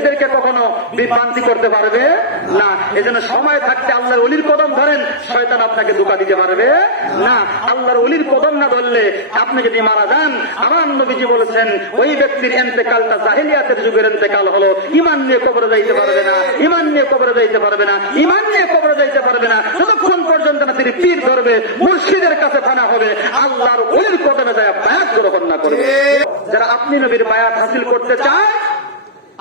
এদেরকে কখনো বিভ্রান্তি করতে পারবে না। এজন্য সময় থাকতে আল্লাহর ওলির কদম ধরেন, শয়তান আপনাকে ধোঁকা দিতে পারবে না। আল্লাহর ওলির কদম না ধরলে আপনি যদি মারা যান, আমার নবীজি বলেছেন ওই ব্যক্তির ইন্তেকালটা জাহেলিয়াতের যুগের ইন্তেকাল হলো। ঈমান নিয়ে কবরে যাইতে পারবে না, ঈমান নিয়ে কবরে যাইতে পারবে না, ঈমান নিয়ে কবরে যাইতে পারবে না যতক্ষণ পর্যন্ত না তিনি পীর ধরবে, মুর্শিদের কাছে ফানা হবে, আল্লাহর ওলির কদমে যায় বায়াত গ্রহণ না করবে। যারা আপনি নবীর বায়াত হাসিল করতে চায়,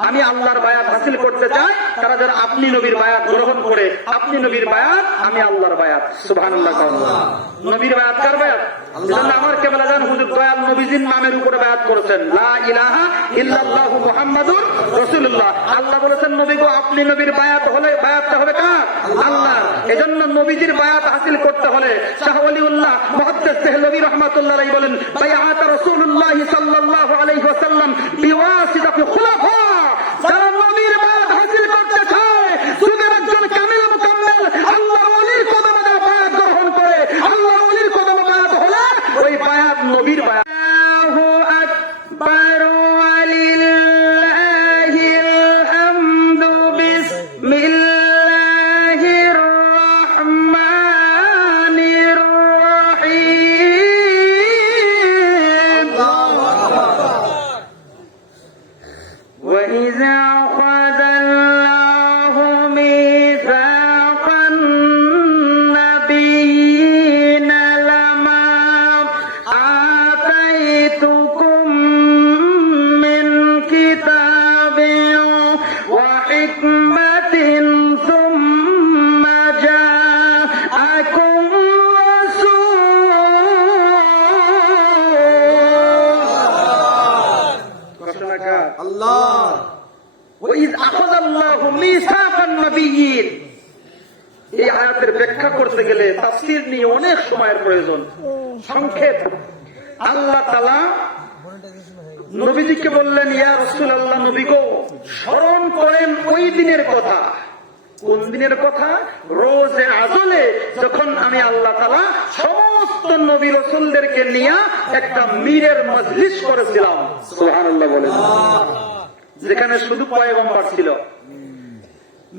আমি আল্লাহর বায়াত হাসিল করতে চাই, তারা যারা আপনি নবীর বায়াত গ্রহণ করে, আপনি নবীর বায়াত আমি আল্লাহর বায়াত। সুবহানাল্লাহ। নবীর বায়াত কার বায়াত? এজন্য আমার কেবলা জান হুজুর দয়াল নবীজির নামের উপরে বায়াত করেছেন, লা ইলাহা ইল্লাল্লাহু মুহাম্মাদুর রাসূলুল্লাহ। আল্লাহ বলেছেন নবী গো আপনি নবীর বায়াত হলে বায়াতটা হবে কার? আল্লাহর। এজন্য নবীজির বায়াত হাসিল করতে হলে শাহ ওলিউল্লাহ মুহাদ্দিস দেহলভী রাহমাতুল্লাহ আলাইহি বলেন, বায়াত রাসূলুল্লাহ সাল্লাল্লাহু আলাইহি ওয়াসাল্লাম বিওয়াসিতাতি খুলাফা। যারা নবীর বায়াত হাসিল করতে চায়, যুগের একজন কামিল মুকাম্মেল আল্লাহর ওলির কদমে যারা বায়াত গ্রহণ করে, আল্লাহর ওলির কদমে বায়াত হলে ওই বায়াত নবীর বায়াত। আল্লাহু আকবার ওয়ালিল্লাহিল হামদু। বিসমিল্লাহির রহমানির রহিম। ওয়া ইযা এই আয়াতের ব্যাখ্যা করতে গেলে তাফসীর নিয়ে অনেক সময়ের প্রয়োজন। সংক্ষেপ, আল্লাহ তাআলা নবীজিকে বললেন, ইয়া রাসূলুল্লাহ, নবী গো স্মরণ করেন ওই দিনের কথা। কোন দিনের কথা? রোজে আজলে, যখন আমি আল্লাহ তাআলা সমস্ত নবী রাসূলদেরকে নিয়ে একটা মীরের মজলিস করেছিলাম। সুবহানাল্লাহ বলেন। যেখানে শুধু পয়গম্বর ছিল,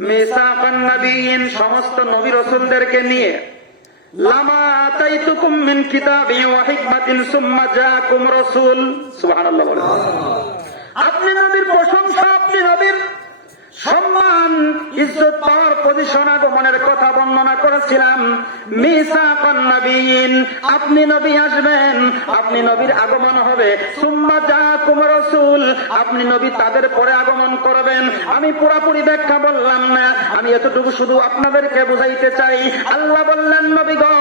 মিসাকান নবিয়্যিন সমস্ত নবী রাসূলদেরকে নিয়ে, লামা আতাইতুকুম মিন কিতাবিন ওয়া হিকমাতিন সুম্মা জাআকুম রাসূল। সুবহানাল্লাহ বলেন। আপনি নবীর প্রশংসা, আপনি নবীর সম্মান, ইজ্জত পাওয়ার পজিশন, আগমনের কথা বর্ণনা করেছিলাম। মিসাকান নবিয়্যিন, আপনি নবী আসবেন, আপনি নবীর আগমন হবে। সুম্মা জাআকুম রাসূল, আপনি নবী তাদের পরে আগমন করবেন। আমি পুরোপুরি ব্যাখ্যা বললাম না, আমি এতটুকু শুধু আপনাদেরকে বুঝাইতে চাই। আল্লাহ বললেন, নবী গো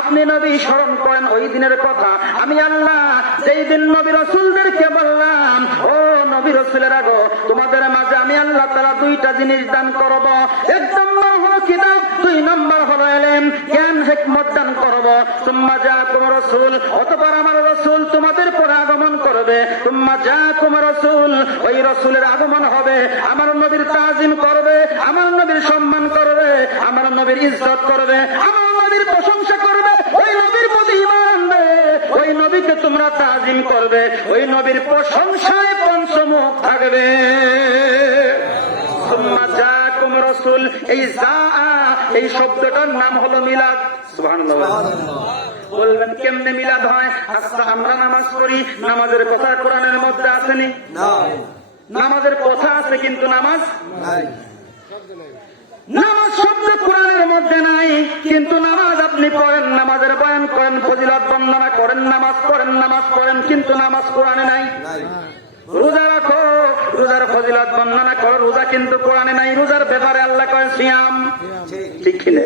আপনি নবী স্মরণ করেন ওই দিনের কথা। আমি আল্লাহ যেই দিন নবী রাসূলদেরকে বললাম, ও নবী রাসূলেরা গো, তোমাদের মাঝে আমি আল্লাহ তাআলা দুইটা জিনিস দান করব। এক নম্বর হলো কিতাব, দুই নম্বর হলো ইলম, জ্ঞান হিকমত দান করব। সুম্মা জাআকুম রাসূল, অতঃপর আমার রাসূল তোমাদের পরে আগমন করবে। সুম্মা জাআকুম রাসূল, ওই রাসূলের আগমন হবে, আমার নবীর তাজিম করবে, আমার নবীর সম্মান করবে, আমার নবীর ইজ্জত করবে, আমার নবীর প্রশংসা করবে, ওই নবীর প্রতি ঈমান আনবে, ওই নবীকে তোমরা তাজিম করবে, ওই নবীর প্রশংসায় পঞ্চমুখ থাকবে। এই শব্দটার নাম হলো মিলাদ। সুবহানাল্লাহ। বলবেন কেমনে মিলাদ হয়? আচ্ছা, আমরা নামাজ পড়ি, নামাজের কথা কোরআনের মধ্যে আসেনি? নামাজের কথা আছে কিন্তু নামাজ নাই। নামাজ শব্দ কোরআনের মধ্যে নাই, কিন্তু নামাজ আপনি পড়েন, নামাজের বয়ান করেন, ফজিলত বর্ণনা করেন, নামাজ পড়েন, কিন্তু নামাজ কোরআনে নাই। রোজা রাখো, রোজার ফজিলত বর্ণনা করো, রোজা কিন্তু কোরআনে নাই। রোজার ব্যাপারে আল্লাহ কয় সিয়াম, ঠিক কিনা?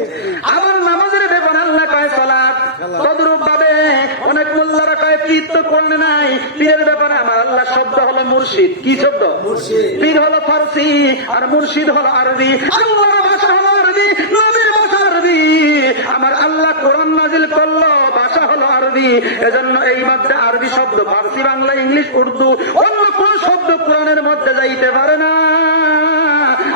আবার নামাজের ব্যাপারে আল্লাহ কয় সালাত। তদ্রূপ ভাবে অনেক মোল্লারা কয় পীর তো কোরআনে নাই। পীরের ব্যাপারে আমার আল্লাহ শব্দ হলো মুর্শিদ। কি শব্দ? পীর হলো ফারসি আর মুর্শিদ হলো আরবি। আল্লাহর ভাষা হলো আরবি, নবীর ভাষা আরবি। আমার আল্লাহ কোরআন নাজিল করলো, ভাষা হলো আরবি। এজন্য এই মধ্যে আরবি শব্দ ফারসি, বাংলা, ইংলিশ, উর্দু, অন্য কোন শব্দ কোরআনের মধ্যে যাইতে পারে না।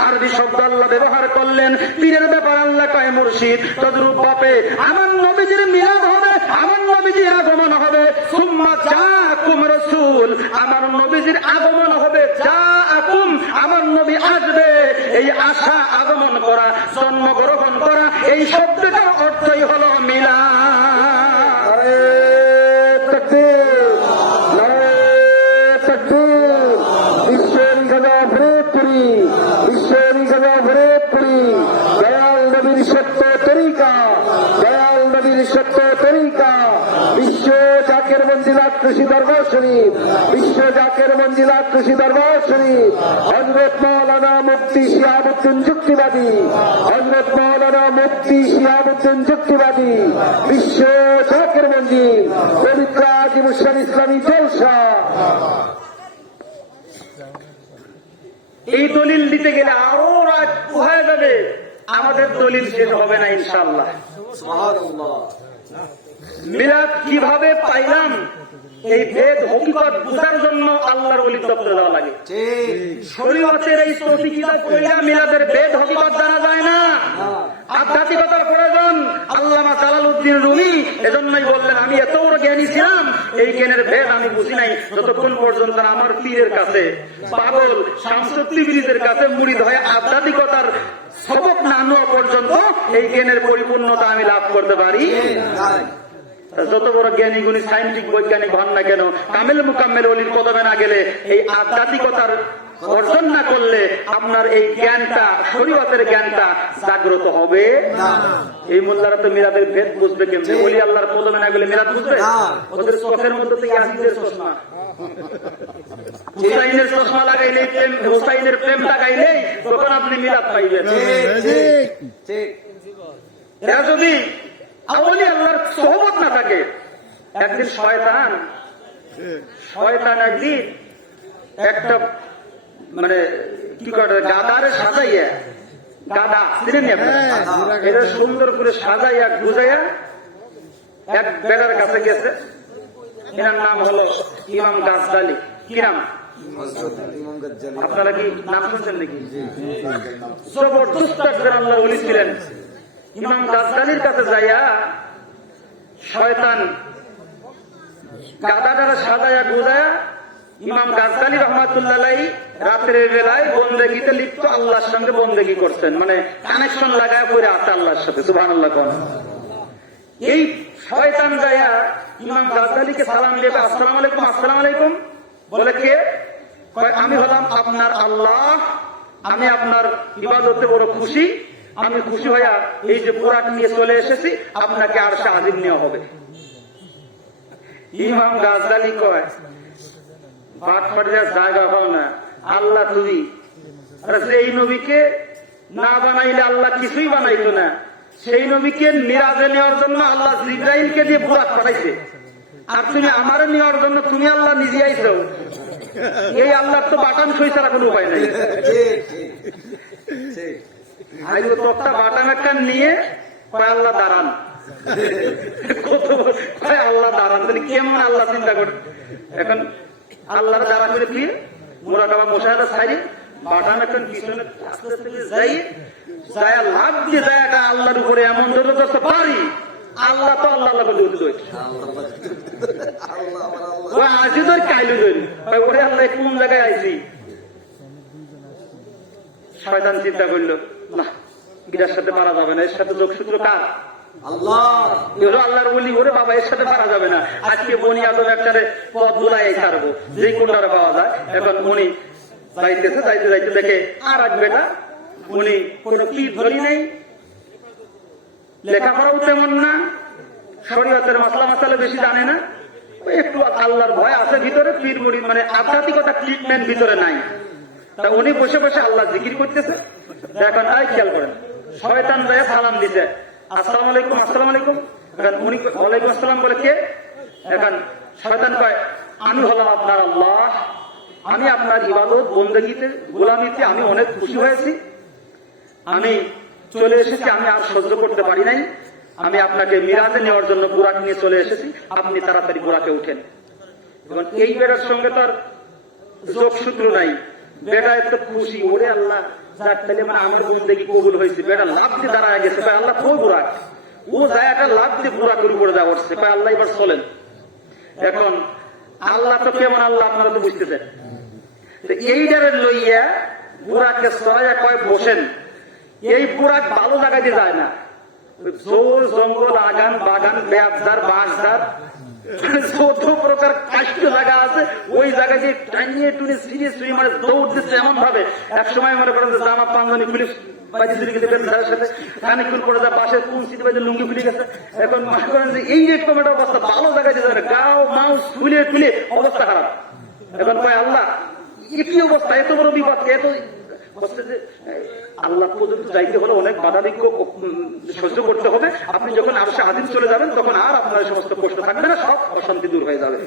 আরবি শব্দ আল্লাহ ব্যবহার করলেন। পীরের ব্যাপার আল্লাহ কয় মুর্শিদ। তদ্রূপ ভাবে আমার নবীজির মিলাদ হবে, আমার নবীজির আগমন হবে। সুম্মা জাআকুম রাসূল, আমার নবীজির আগমন হবে। জাআকুম, আমার নবী এই আসা, আগমন করা, জন্মগ্রহণ করা, এই শব্দটার অর্থই হলো মিলাদ। ঈশ্বরী গাজা ফরিদপুরি, ঈশ্বরী গাজা ফরিদপুরি, দয়াল নবীর সত্য তরিকা, দয়াল নবীর সত্য তরিকা, বিশ্ব জাকের মঞ্জিলাত কৃষি দরবার শরীফ, বিশ্ব জাকের মঞ্জিলাত কৃষি দরবার শরীফ, হযরত মাওলানা মুফতি শিহাবুদ্দিন যুক্তিবাদী, হযরত মাওলানা মুফতি শিহাবুদ্দিন যুক্তিবাদী, বিশ্ব জাকের মঞ্জিল, পবিত্র আজিমুসান ইসলামী জলসা। এই দলিল দিতে গেলে আরো রাত হয়ে যাবে, আমাদের দলিল শেষ হবে না ইনশাআল্লাহ। মিলাদ কিভাবে পাইলাম, এই ভেদ হকিকত বুঝার জন্য আল্লাহর ওলির দপ্তরে যাওয়া লাগে। শরীয়তের এই সহি কিতাব পড়লে মিলাদের ভেদ হকিকত জানা যায় না, আধ্যাত্মিকতার প্রয়োজন। আল্লামা জালালউদ্দিন রুমি এজন্যই বললেন, আমি এত বড় জ্ঞানী ছিলাম, এই জ্ঞানের ভেদ আমি বুঝি নাই যতক্ষণ পর্যন্ত আমার পীরের কাছে, পাগল শামসুদ্দিনের কাছে মুরিদ হয়ে আধ্যাত্মিকতার সবক না নেওয়া পর্যন্ত এই জ্ঞানের পরিপূর্ণতা আমি লাভ করতে পারি। যত বড় জ্ঞানী গুণী সায়েন্টিফিক বৈজ্ঞানিক হন না কেন, কামেল মুকাম্মেল ওলির কদমে না গেলে, এই আধ্যাত্মিকতার অর্জন না করলে আপনার এই জ্ঞানটা, শরীয়তের জ্ঞানটা জাগ্রত হবে না। এই মোল্লারা তো মিলাদের ভেদ বুঝবে কেমনে? ওলি আল্লাহর কদমে না গেলে মিলাদ বুঝবে? ওদের চোখের মধ্যে তো ইয়াসিনের চশমা, হুসাইনের চশমা লাগাইলে, হুসাইনের প্রেম লাগাইলেই তখন আপনি মিলাদ পাইবেন। যদি ওলি আল্লাহর সোহবত না থাকে, একদিন শয়তান একদিন একটা মানে কি করে গাদারে সাজাইয়া, গাদা চিনেন এটা সুন্দর করে সাজাইয়া গুজাইয়া এক বেড়ার কাছে গেছে। এনার নাম হলো ইমাম গাজদালি। কি নাম? আপনারা কি নাম শুনছেন নাকি? জবরদস্ত একজন আল্লাহর ওলি ছিলেন। ইমাম গাজদালির কাছে যাইয়া শয়তান গাদাটা সাজাইয়া গুজায়া, ইমাম গাজদালি রহমাতুল্লাহ রাতের বেলায় বন্দেগিতে লিপ্ত, আল্লাহর সঙ্গে বন্দেগি করছেন, মানে কানেকশন লাগায় পড়ে আছে আল্লাহর সাথে। সুবহানাল্লাহ। এই শয়তান যাইয়া ইমাম গাজদালিকে সালাম দিয়ে, আসসালামু আলাইকুম। আসসালামু আলাইকুম বলে, কে? আমি হলাম আপনার আল্লাহ, আমি আপনার ইবাদতে বড় খুশি, আমি খুশি হইয়া এই যে বুরাক নিয়ে চলে এসেছি, আপনাকে আর শাহিদ নেওয়া হবে। ইমাম গাজদালি কয়, বাট ফাটিয়া জায়গা পাও না, আল্লাহ তুমি। সেই নবীকে না বানাইলে আল্লাহ কিছুই বানাইতো না। সেই নবীকে মিরাজে নেওয়ার জন্য আল্লাহ জিবরাইলকে দিয়ে বুরাক পাঠাইছে, আর তুমি আমারে নেওয়ার জন্য তুমি আল্লাহ নিজে আইছো। এই আল্লাহর তো বাটাম সই ছাড়া কোনো উপায় নাই। তোরটা বাটাম একটা নিয়ে আল্লাহ দাঁড়ান, আল্লাহ দাঁড়ান, কেমন আল্লাহ চিন্তা করে। এখন আল্লাহর দাঁড়ান করে দিয়ে মোরাকাবা মশাহাদা ছাড়ি বাটাম একটা পিছনে আস্তে আস্তে যাই যায়, লাভ দিয়ে যায় আল্লাহর উপরে এমন ধরে ধরতে পারি, আল্লাহ তো আল্লাহ আল্লাহ করে উঠে আজি ধর কাইলু ধরি, ওরে আল্লাহ কোন জায়গায় আইছি। শয়তান চিন্তা করলো, না এটার সাথে পারা যাবে না, এর সাথে যোগসূত্র কার? আল্লাহর বলি, ওরে বাবা এর সাথে পারা যাবে না, আজকে বনি আদম একটা পথ গুলাই ছাড়বো, যেই কোনটা পাওয়া যায়। এখন উনি যাইতেছে, যাইতে যাইতে দেখে আর এক বেটা, উনি কোন পীর ধরি নেই, লেখাপড়াও তেমন না, শরীয়তের মাসলা মাসালে বেশি জানে না, একটু আল্লাহর ভয় আছে ভিতরে, পীর মুরিদ মানে আধ্যাত্মিকতা ট্রিটমেন্ট ভিতরে নাই। তা উনি বসে বসে আল্লাহ জিকির করতেছে। এখন আই খেয়াল করেন, শয়তান যায় সালাম দিতে, আসসালামু আলাইকুম। আসসালামু আলাইকুম। এখন উনি ওয়ালাইকুম আসসালাম বলে, কে? এখন শয়তান কয়, আমি হলাম আপনার আল্লাহ, আমি আপনার ইবাদত বন্দেগীতে গোলামিতে আমি অনেক খুশি হয়েছি, আমি চলে এসেছি, আমি আর সহ্য করতে পারি নাই, আমি আপনাকে মিরাজে নেওয়ার জন্য বুরাক নিয়ে চলে এসেছি, আপনি তাড়াতাড়ি বুরাকে উঠেন। এখন এই বেড়ার সঙ্গে তো আর যোগসূত্র নাই, বেটা এত খুশি, ওরে আল্লাহ যাক তাহলে মানে আমার বন্দেগী কবুল হয়েছে। বেটা লাভ দিয়ে দাঁড়ায় গেছে, আল্লাহ কই বুরাক, ও যায় একটা লাভ দিয়ে বুরাকের উপরে যা উঠছে, আল্লাহ এবার চলেন। এখন আল্লাহ তো কেমন আল্লাহ আপনারা তো বুঝতেছেন। এইটারে লইয়া বুড়াকে সরাইয়া কয় বসেন, এই বুড়া ভালো জায়গায় দিয়ে যায় না, জোর জঙ্গল আগান বাগান বেয়াবদার বাঁশদার যত প্রকার কাষ্ট জায়গা আছে ওই জায়গায় দিয়ে টানিয়ে টুনে সিরিয়ে সিরিয়ে মানে দৌড় দিচ্ছে এমন ভাবে। এক সময় মনে করেন যে জামা পাঞ্জানি খুলে বাজি চুরি গেছে তার সাথে খানিকুল করে যায়, পাশের কোন সিটি বাজে লুঙ্গি খুলে গেছে। এখন মনে করেন যে এই রকম একটা অবস্থা, ভালো জায়গায় দিয়ে যাবে গাও মাউস খুলে তুলে অবস্থা খারাপ। এখন কয় আল্লাহ কি অবস্থা, এত বড় বিপদ, এত আল্লাহ পর্যন্ত যাইতে হলে অনেক বাধা বিক্ষোভ সহ্য করতে হবে। আপনি যখন আরশে হাজির চলে যাবেন তখন আর আপনার সমস্ত কষ্ট থাকবে না, সব অশান্তি দূর হয়ে যাবে।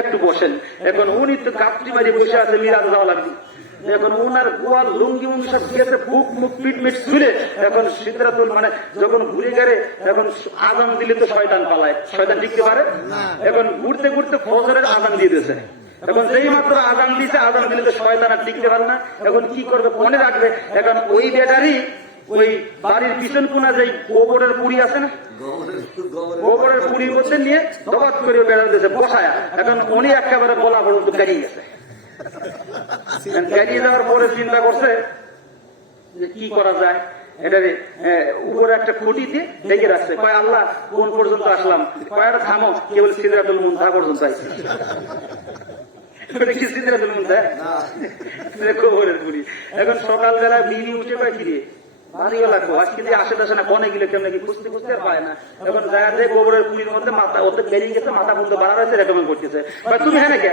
একটু বসেন। এখন উনি তো কাপড়ি মারি বসে আছে, মিরাজ যাওয়া লাগবে। এখন উনার গোয়াল লুঙ্গি মুঙ্গি সব দিয়েছে, বুক মুখ পিট মিট ছুলে এখন সিদ্ধাতুল মানে যখন ঘুরে গেলে এখন আজান দিলে তো শয়তান পালায়, শয়তান টিকতে পারে। এখন ঘুরতে ঘুরতে ফজরের আজান দিয়ে দিয়েছে। এখন যেই মাত্র আজান দিছে, আজান দিলে তো শয়তান আর টিকতে পারে না। এখন কি করবে, মনে রাখবে এখন ওই বেটারি ওই বাড়ির পিছন কোনা যে গোবরের পুরি আছে না, গোবরের পুরীর মধ্যে নিয়ে দবাত করে বেড়া দিয়েছে বসায়া। এখন উনি একেবারে বলা পর্যন্ত বেরিয়ে গেছে। বেরিয়ে যাওয়ার পরে চিন্তা করছে যে কি করা যায়, এটারে উপরে একটা খুঁটি দিয়ে ডেকে রাখছে। কয় আল্লাহ কোন পর্যন্ত আসলাম, কয়টা থামো, কেবল সিদরাতুল মুনতাহা পর্যন্ত আইছে। এখন সকালবেলা বিড়ি উঠে পায় ফিরে বাড়িওয়ালা আজকে দিয়ে আসে আসে না, বনে গেলে কেমন কি খুঁজতে খুঁজতে আর পায় না। এখন দেখা যায় গোবরের পুরীর মধ্যে মাথা ওতে বেরিয়ে গেছে, মাথা বন্ধ বাড়া রয়েছে, রেকমেন্ড করতেছে। তুমি হ্যাঁ কে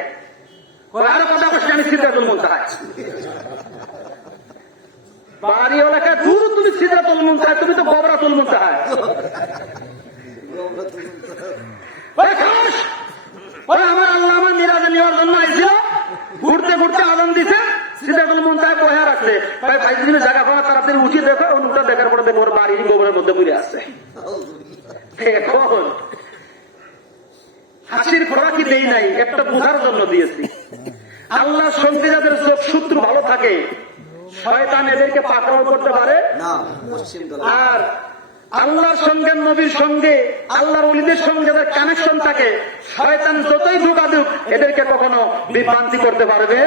আরো কথা বলছি, আমি সিদ্ধাতুল মুনতাহা বাড়িওয়ালাকে দূর, তুমি সিদ্ধাতুল মুনতাহা, তুমি তো গোবরাতুল মুনতাহা। আমার আল্লাহ আমার মিরাজে নেওয়ার জন্য আইছিল, ঘুরতে ঘুরতে আজান দিছে, সিদ্ধাতুল মুনতাহা বহে রাখছে। ভাই ভাই তুমি জায়গা পাওয়া তাড়াতাড়ি উঠিয়ে দেখো, ওটা দেখার পরে দেখো ওর বাড়ির গোবরের মধ্যে ঘুরে আসছে। এখন হাসির খোরাকি দেই নাই, একটা বোঝার জন্য দিয়েছি। আল্লাহর সঙ্গে যাদের চোখ সূত্র ভালো থাকে, শয়তান এদেরকে পাকড়াও করতে পারে আর আল্লাহর সঙ্গে নবীর সঙ্গে আল্লাহর ওলিদের সঙ্গে যাদের কানেকশন থাকে, শয়তান যতই ধোঁকা দিক এদেরকে কখনো বিভ্রান্তি করতে পারবে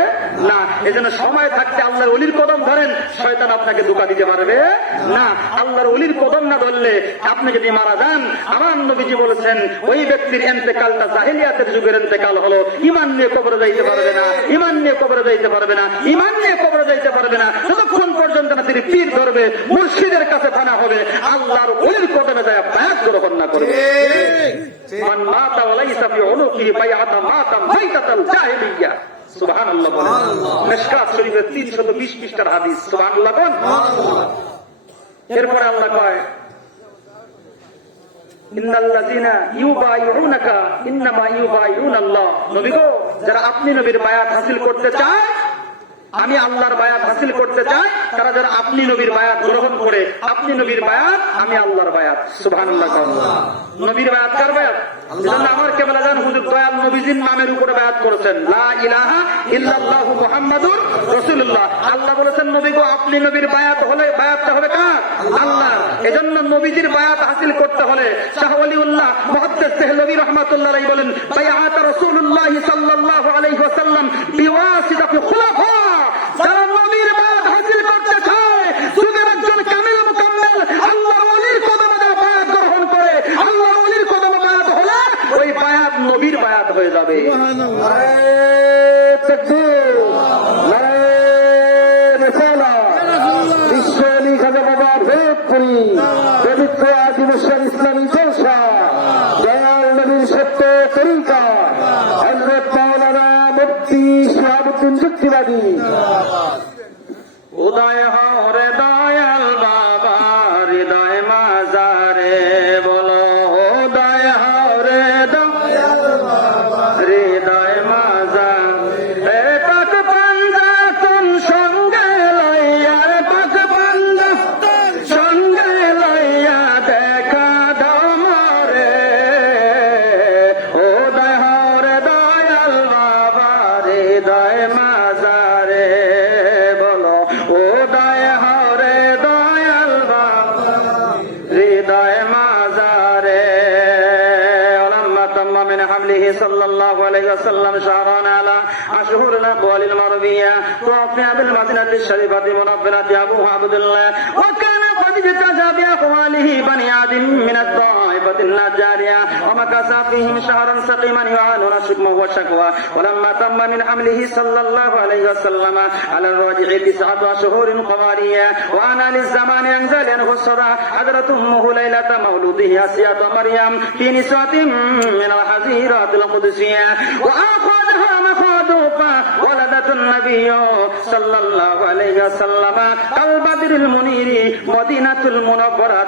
না। এজন্য সময় থাকতে আল্লাহর ওলির কদম ধরেন, শয়তান আপনাকে ধোঁকা দিতে পারবে না। আল্লাহর ওলির কদম না ধরলে আপনি যদি মারা যান, আমার নবীজি বলেছেন ওই ব্যক্তির ইন্তেকালটা জাহেলিয়াতের যুগের ইন্তেকাল হলো। ঈমান নিয়ে কবরে যাইতে পারবে না, ঈমান নিয়ে কবরে যাইতে পারবে না, ঈমান নিয়ে কবরে যাইতে পারবে না যতক্ষণ পর্যন্ত না তিনি পীর ধরবে, মুর্শিদের কাছে ফানা হবে, আল্লাহর ওলির কদমে যায় বায়াত গ্রহণ না করবে। মান মাতা ওয়ালাইসা ফি উনুকিহি বাইআতা মাতা মাইতাতাল জাহিলিয়া। সুবহানাল্লাহ বলেন। মিশকাত শরীফের 320 পৃষ্ঠার হাদিস। সুবহানাল্লাহ বলেন। এরপর আল্লাহ কয় ইন্নাল্লাযিনা ইউবাইউনাকা ইন্নামা ইউবাইউনাল্লাহ। নবী গো, যারা আপনি নবীর বায়াত হাসিল করতে চায়, আমি আল্লাহর বায়াত হাসিল করতে চাই, তারা যারা আপনি নবীর বায়াত গ্রহণ করে, আপনি নবীর বায়াত আমি আল্লাহর বায়াত। সুবহানাল্লাহ। নবীর বায়াত কার বায়াত? আমার কেবল জান হুজুর দয়াল নবীজির নামের উপরে বায়াত করেছেন, লা ইলাহা ইল্লাল্লাহু মুহাম্মাদুর রাসূলুল্লাহ। আল্লাহ বলেছেন নবী গো, আপনি নবীর বায়াত হলে বায়াতটা হবে কার? আল্লাহর। এজন্য নবীজির বায়াত হাসিল করতে হলে শাহ ওয়ালিউল্লাহ মুহাদ্দিস দেহলভী রাহমাতুল্লাহ আলাইহি বলেন, বায়াত রাসূলুল্লাহ সাল্লাল্লাহু আলাইহি ওয়াসাল্লাম বিওয়াসিতাতি খুলাফা। যারা নবীর বায়াত হাসিল করতে চায়, যুগের একজন কামিল মুকাম্মেল আল্লাহর ওলির কদমে যারা বায়াত গ্রহণ করে, আল্লাহর ওলির কদমে বায়াত হলে ওই বায়াত নবীর বায়াত হয়ে যাবে। বিশ্বলী খাজা বাবার ভেদপুরি পবিত্র আদিবাসী ইসলামী জলসা, দয়াল নবীর সত্য তরিকা, হযরত মাওলানা মুফতি শিহাবুদ্দিন যুক্তিবাদী। উদয় হরে দয়াল বাবা হৃদয় মাজারে বলো, উদয় হরে দয়াল বাবা হৃদয় মাজার। এ পাক পাঞ্জা তুম সঙ্গে লইয়া, পাক পাঞ্জা সঙ্গে লইয়া দেখা দাও মরে, উদয় হরে দয়াল বাবা হৃদয় মাজারে। الله عليه وسلم شهران على أشهر الأقوال المروية توفي بالمدينة الشريفة منورة أبو عبد الله وكان قد اجتزى بأقواله بني عدن من الطائفة النجارية ومكث فيهم شهرا سقيما يعانون شكمه وشكوى ولما تم من حمله صلى الله عليه وسلم على الراجع 9 أشهر قمرية وأنا للزمان ينزل عنه الصدى حضرت أمه ليلة مولوده أسياة مريم في نسوة من الحزيرات القدسية وأخذها مخاضوفا ولدت النبي صلى الله عليه وسلم كالبدر المنير مدينة المنورة